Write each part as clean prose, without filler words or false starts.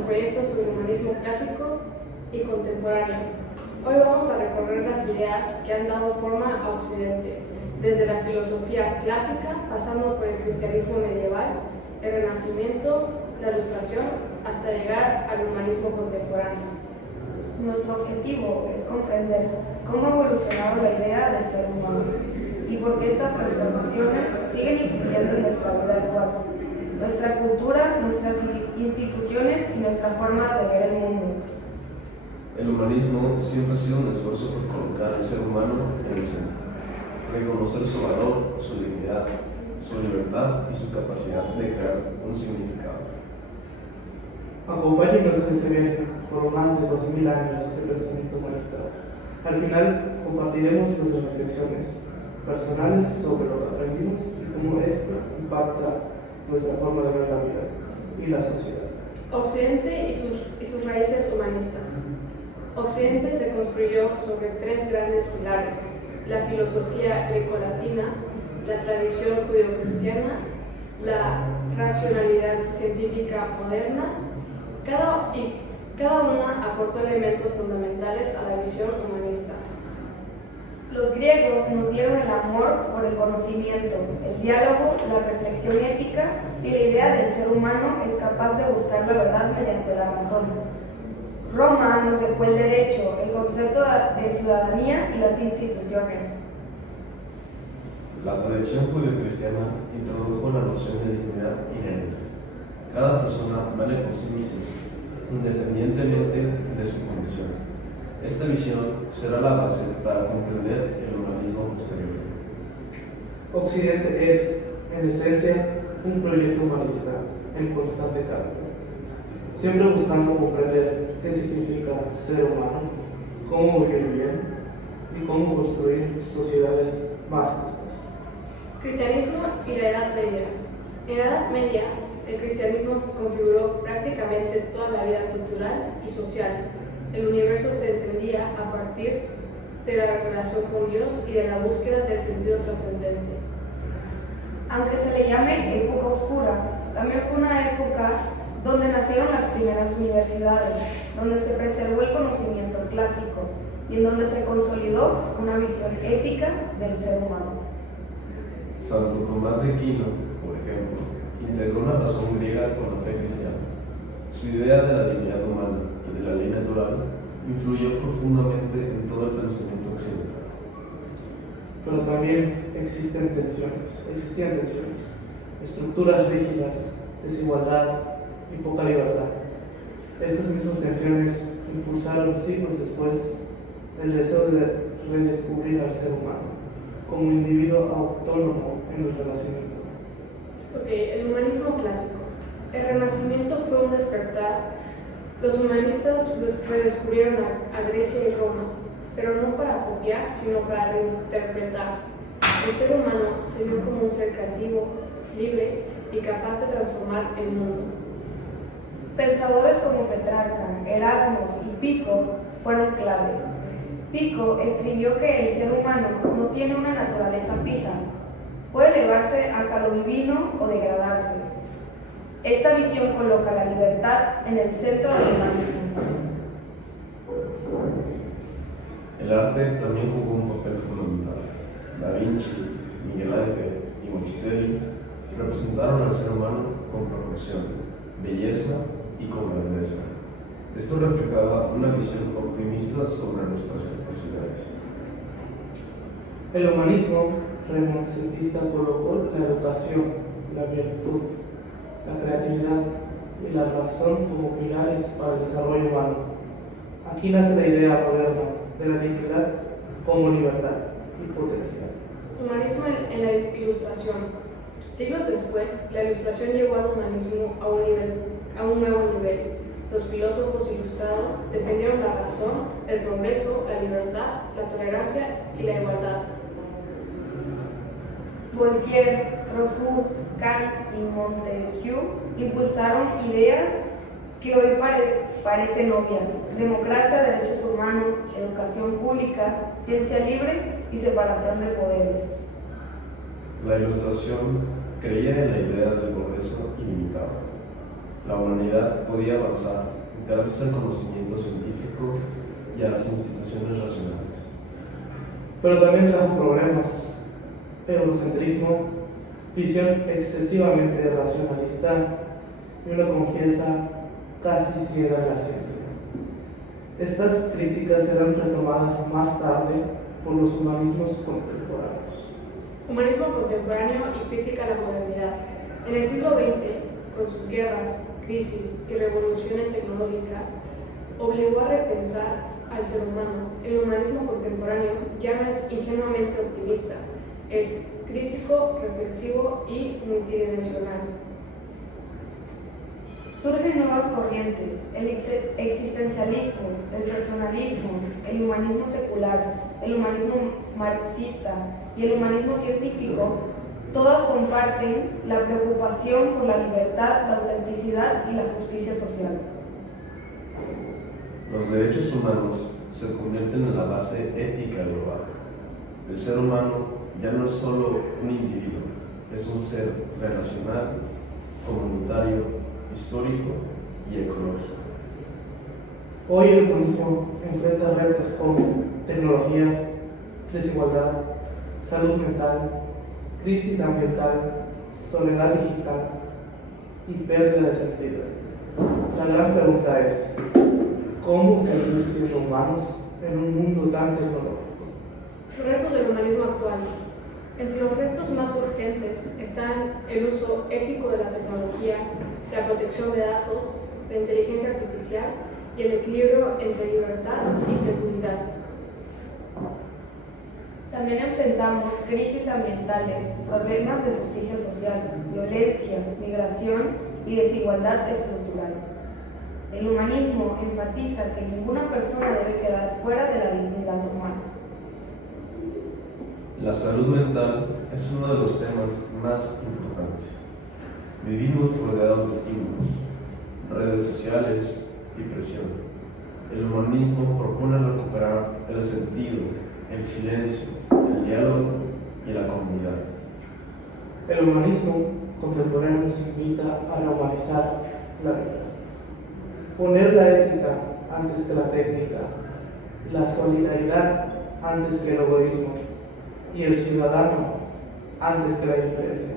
nuestro proyecto sobre humanismo clásico y contemporáneo. Hoy vamos a recorrer las ideas que han dado forma a Occidente, desde la filosofía clásica, pasando por el cristianismo medieval, el Renacimiento, la Ilustración, hasta llegar al humanismo contemporáneo. Nuestro objetivo es comprender cómo ha evolucionado la idea de ser humano y por qué estas transformaciones siguen influyendo en nuestra vida actual, nuestra cultura, nuestras instituciones y nuestra forma de ver el mundo. El humanismo siempre ha sido un esfuerzo por colocar al ser humano en el centro, reconocer su valor, su dignidad, su libertad y su capacidad de crear un significado. Acompáñenos en este viaje por más de 2000 años de pensamiento humanista. Al final compartiremos nuestras reflexiones personales sobre lo que aprendimos y cómo esto impacta nuestra forma de ver la vida y la sociedad. Occidente y sus raíces humanistas. Occidente se construyó sobre tres grandes pilares: la filosofía grecolatina, la tradición judeocristiana, la racionalidad científica moderna. Cada una aportó elementos fundamentales a la visión humanista. Los griegos nos dieron el amor por el conocimiento, el diálogo, la reflexión ética y la idea del ser humano es capaz de buscar la verdad mediante la razón. Roma nos dejó el derecho, el concepto de ciudadanía y las instituciones. La tradición judeocristiana introdujo la noción de dignidad inherente. Cada persona vale por sí misma, independientemente de su condición. Esta visión será la base para comprender el humanismo posterior. Occidente es, en esencia, un proyecto humanista en constante cambio, siempre buscando comprender qué significa ser humano, cómo vivir bien y cómo construir sociedades más justas. Cristianismo y la Edad Media. En la Edad Media, el cristianismo configuró prácticamente toda la vida cultural y social. El universo se entendía a partir de la relación con Dios y de la búsqueda del sentido trascendente. Aunque se le llame época oscura, también fue una época donde nacieron las primeras universidades, donde se preservó el conocimiento clásico y en donde se consolidó una visión ética del ser humano. Santo Tomás de Aquino, por ejemplo, integró la razón griega con la fe cristiana. Su idea de la dignidad humana y de la ley natural influyó profundamente en todo el pensamiento occidental. Pero también existían tensiones, estructuras rígidas, desigualdad y poca libertad. Estas mismas tensiones impulsaron siglos después el deseo de redescubrir al ser humano como individuo autónomo en el Renacimiento. El humanismo clásico. El Renacimiento fue un despertar. Los humanistas redescubrieron a Grecia y Roma, pero no para copiar, sino para reinterpretar. El ser humano se vio como un ser creativo, libre y capaz de transformar el mundo. Pensadores como Petrarca, Erasmus y Pico fueron clave. Pico escribió que el ser humano no tiene una naturaleza fija, puede elevarse hasta lo divino o degradarse. Esta visión coloca la libertad en el centro del humanismo. El arte también jugó un papel fundamental. Da Vinci, Miguel Ángel y Botticelli representaron al ser humano con proporción, belleza y con grandeza. Esto reflejaba una visión optimista sobre nuestras capacidades. El humanismo renacentista colocó la educación, la virtud, la creatividad y la razón como pilares para el desarrollo humano. Aquí nace la idea moderna de la dignidad como libertad y potencial. Humanismo en la Ilustración. Siglos después, la Ilustración llevó al humanismo a un nuevo nivel. Los filósofos ilustrados defendieron la razón, el progreso, la libertad, la tolerancia y la igualdad. Voltaire, Rousseau, Kant y Montesquieu impulsaron ideas que hoy parecen obvias: democracia, derechos humanos, educación pública, ciencia libre y separación de poderes. La Ilustración creía en la idea del progreso ilimitado. La humanidad podía avanzar gracias al conocimiento científico y a las instituciones racionales. Pero también trajo problemas: eurocentrismo, visión excesivamente racionalista y una confianza casi ciega en la ciencia. Estas críticas serán retomadas más tarde por los humanismos contemporáneos. Humanismo contemporáneo y crítica a la modernidad. En el siglo XX, con sus guerras, crisis y revoluciones tecnológicas, obligó a repensar al ser humano. El humanismo contemporáneo ya no es ingenuamente optimista, es crítico, reflexivo y multidimensional. Surgen nuevas corrientes: el existencialismo, el personalismo, el humanismo secular, el humanismo marxista y el humanismo científico. Todas comparten la preocupación por la libertad, la autenticidad y la justicia social. Los derechos humanos se convierten en la base ética global. El ser humano ya no es solo un individuo, es un ser relacional, comunitario, histórico y ecológico. Hoy el humanismo enfrenta retos como tecnología, desigualdad, salud mental, crisis ambiental, soledad digital y pérdida de sentido. La gran pregunta es: ¿cómo seguir siendo humanos en un mundo tan tecnológico? Retos del humanismo actual. Entre los retos más urgentes están el uso ético de la tecnología, la protección de datos, la inteligencia artificial y el equilibrio entre libertad y seguridad. También enfrentamos crisis ambientales, problemas de justicia social, violencia, migración y desigualdad estructural. El humanismo enfatiza que ninguna persona debe quedar fuera de la dignidad humana. La salud mental es uno de los temas más importantes. Vivimos rodeados de estímulos, redes sociales y presión. El humanismo propone recuperar el sentido, el silencio, el diálogo y la comunidad. El humanismo contemporáneo nos invita a rehumanizar la vida, poner la ética antes que la técnica, la solidaridad antes que el egoísmo y el ciudadano antes que la diferencia.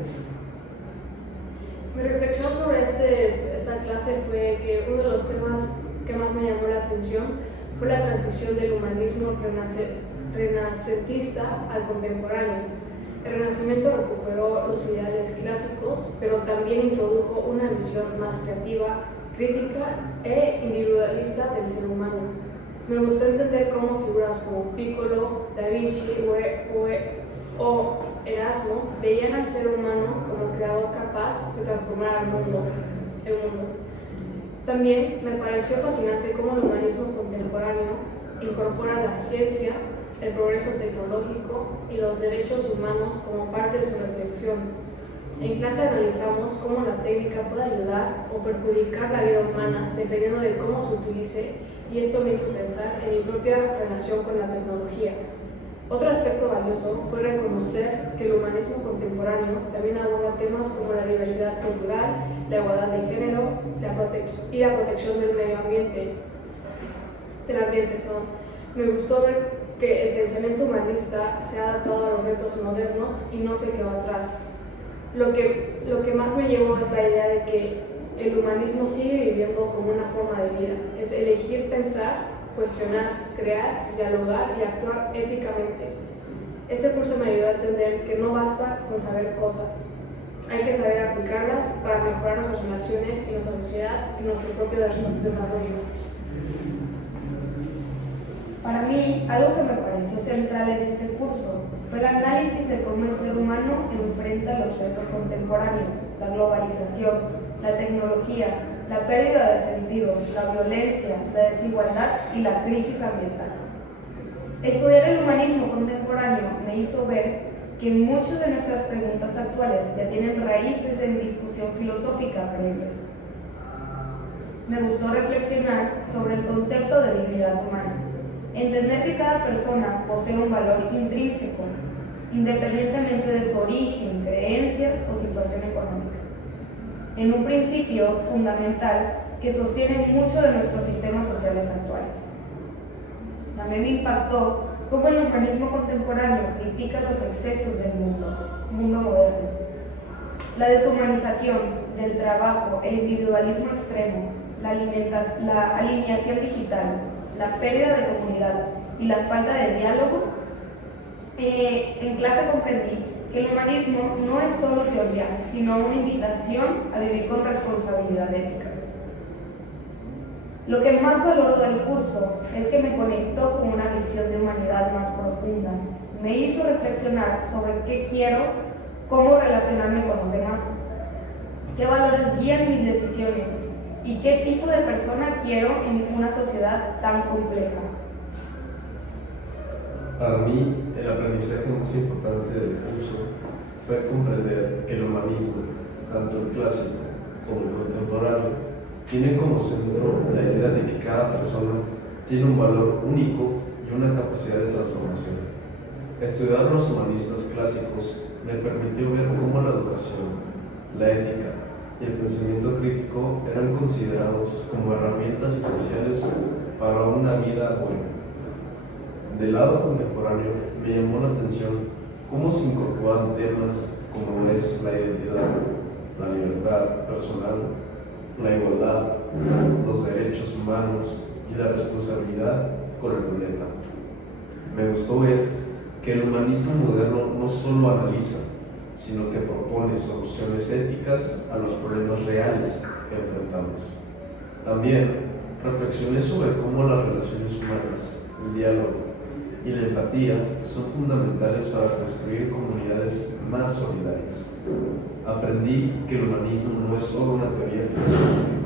Mi reflexión sobre esta clase fue que uno de los temas que más me llamó la atención fue la transición del humanismo renacentista al contemporáneo. El Renacimiento recuperó los ideales clásicos, pero también introdujo una visión más creativa, crítica e individualista del ser humano. Me gustó entender cómo figuras como Piccolo, Da Vinci o Erasmo veían al ser humano como creador capaz de transformar el mundo. También me pareció fascinante cómo el humanismo contemporáneo incorpora la ciencia, el progreso tecnológico y los derechos humanos como parte de su reflexión. En clase analizamos cómo la técnica puede ayudar o perjudicar la vida humana dependiendo de cómo se utilice, y esto me hizo pensar en mi propia relación con la tecnología. Otro aspecto valioso fue reconocer que el humanismo contemporáneo también aborda temas como la diversidad cultural, la igualdad de género y la protección del medio ambiente. Me gustó ver que el pensamiento humanista se ha adaptado a los retos modernos y no se quedó atrás. Lo que más me llevó es la idea de que el humanismo sigue viviendo como una forma de vida. Es elegir pensar, cuestionar, crear, dialogar y actuar éticamente. Este curso me ayudó a entender que no basta con saber cosas. Hay que saber aplicarlas para mejorar nuestras relaciones y nuestra sociedad y nuestro propio desarrollo. Para mí, algo que me pareció central en este curso fue el análisis de cómo el ser humano enfrenta los retos contemporáneos: la globalización, la tecnología, la pérdida de sentido, la violencia, la desigualdad y la crisis ambiental. Estudiar el humanismo contemporáneo me hizo ver que muchas de nuestras preguntas actuales ya tienen raíces en discusión filosófica previas. Me gustó reflexionar sobre el concepto de dignidad humana. Entender que cada persona posee un valor intrínseco, independientemente de su origen, creencias o situación económica. en un principio fundamental que sostiene mucho de nuestros sistemas sociales actuales. También me impactó cómo el humanismo contemporáneo critica los excesos del mundo moderno. La deshumanización del trabajo, el individualismo extremo, la alineación digital, la pérdida de comunidad y la falta de diálogo. En clase comprendí que el humanismo no es solo teoría, sino una invitación a vivir con responsabilidad ética. Lo que más valoro del curso es que me conectó con una visión de humanidad más profunda. Me hizo reflexionar sobre qué quiero, cómo relacionarme con los demás, qué valores guían mis decisiones y qué tipo de persona quiero en una sociedad tan compleja. Para mí, el aprendizaje más importante del curso fue comprender que el humanismo, tanto el clásico como el contemporáneo, tiene como centro la idea de que cada persona tiene un valor único y una capacidad de transformación. Estudiar los humanistas clásicos me permitió ver cómo la educación, la ética y el pensamiento crítico eran considerados como herramientas esenciales para una vida buena. Del lado contemporáneo me llamó la atención cómo se incorporan temas como es la identidad, la libertad personal, la igualdad, los derechos humanos y la responsabilidad con el planeta. Me gustó ver que el humanismo moderno no solo analiza, sino que propone soluciones éticas a los problemas reales que enfrentamos. También reflexioné sobre cómo las relaciones humanas, el diálogo y la empatía son fundamentales para construir comunidades más solidarias. Aprendí que el humanismo no es solo una teoría filosófica,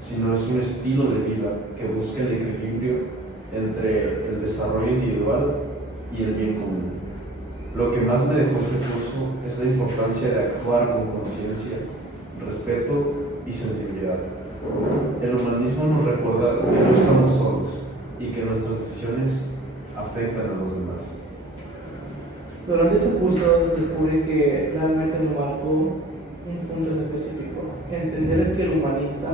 sino es un estilo de vida que busca el equilibrio entre el desarrollo individual y el bien común. Lo que más me dejó este curso es la importancia de actuar con conciencia, respeto y sensibilidad. El humanismo nos recuerda que no estamos solos y que nuestras decisiones afectan a los demás. Durante este curso descubrí que realmente me marcó un punto en específico: entender que el humanista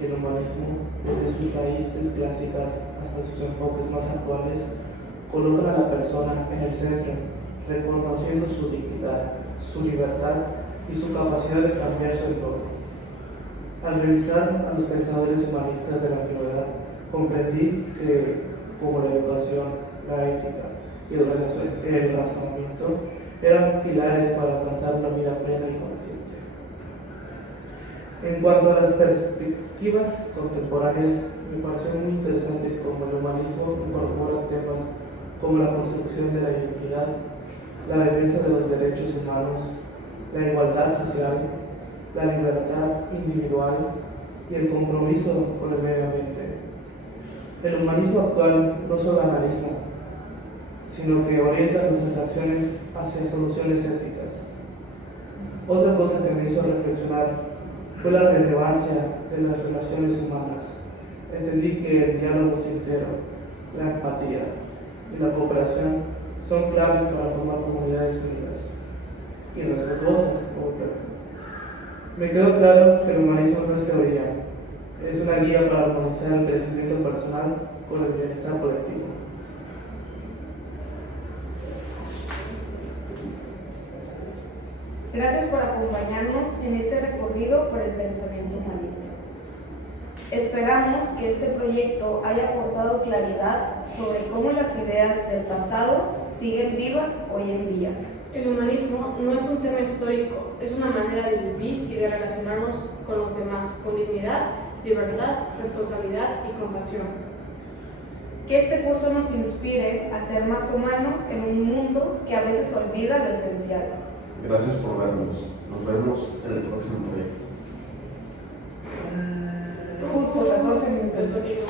y el humanismo, desde sus raíces clásicas hasta sus enfoques más actuales, colocan a la persona en el centro, reconociendo su dignidad, su libertad y su capacidad de cambiar su entorno. Al revisar a los pensadores humanistas de la antigüedad, comprendí que, como la educación, la ética y el razonamiento, eran pilares para alcanzar una vida plena y consciente. En cuanto a las perspectivas contemporáneas, me pareció muy interesante cómo el humanismo incorpora temas como la construcción de la identidad, la defensa de los derechos humanos, la igualdad social, la libertad individual y el compromiso con el medio ambiente. El humanismo actual no solo analiza, sino que orienta nuestras acciones hacia soluciones éticas. Otra cosa que me hizo reflexionar fue la relevancia de las relaciones humanas. Entendí que el diálogo sincero, la empatía y la cooperación son claves para formar comunidades unidas y respetuosas. Me quedó claro que el humanismo no es teoría, es una guía para armonizar el crecimiento personal con el bienestar colectivo. Gracias por acompañarnos en este recorrido por el pensamiento humanista. Esperamos que este proyecto haya aportado claridad sobre cómo las ideas del pasado siguen vivas hoy en día. El humanismo no es un tema histórico, es una manera de vivir y de relacionarnos con los demás con dignidad, libertad, responsabilidad y compasión. Que este curso nos inspire a ser más humanos en un mundo que a veces olvida lo esencial. Gracias por vernos. Nos vemos en el próximo proyecto. Justo 14 minutos. El sonido.